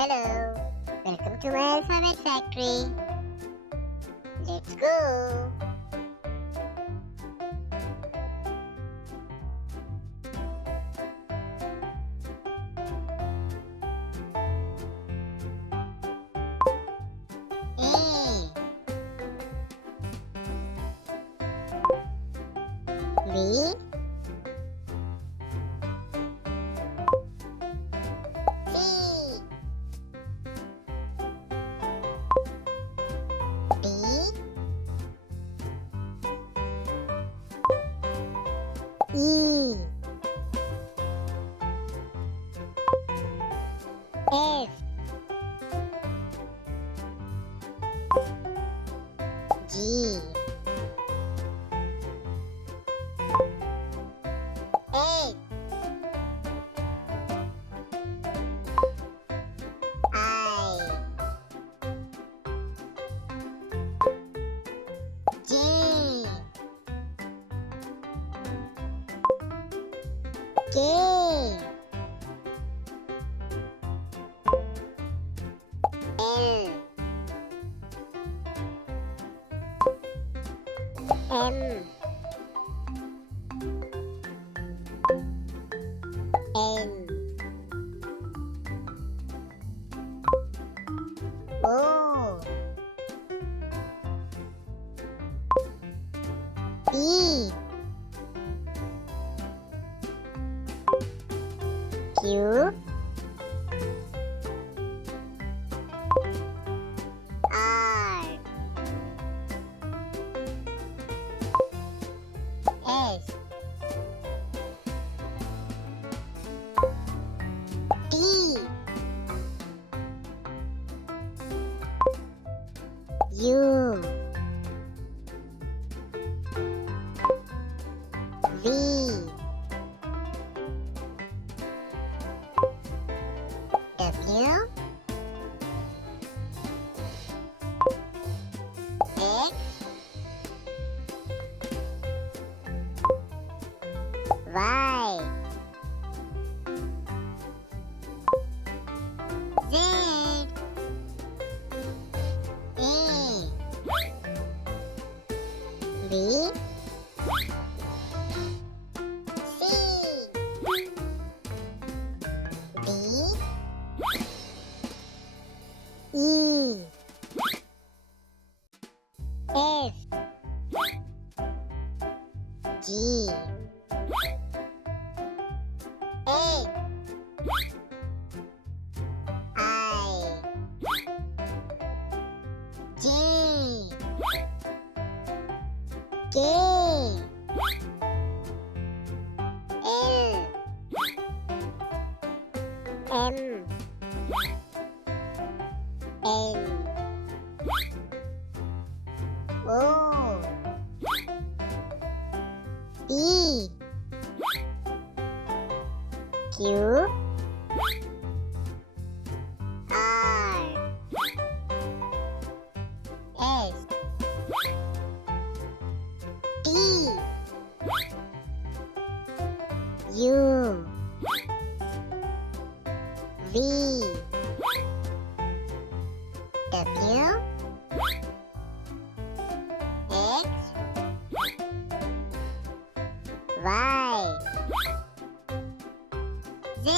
Hello, welcome to my alphabet factory. Let's go. A, B, C, D, E, F, G, H, I, J, K, L, M, N, O, P, Q, R, S, T, U, V, W, X, Y, Z, A, B, C, D, E, F, G, H, I, J, K, L, M, N, O, P, Q, R, S, T, U, V, W, X, Y, Z,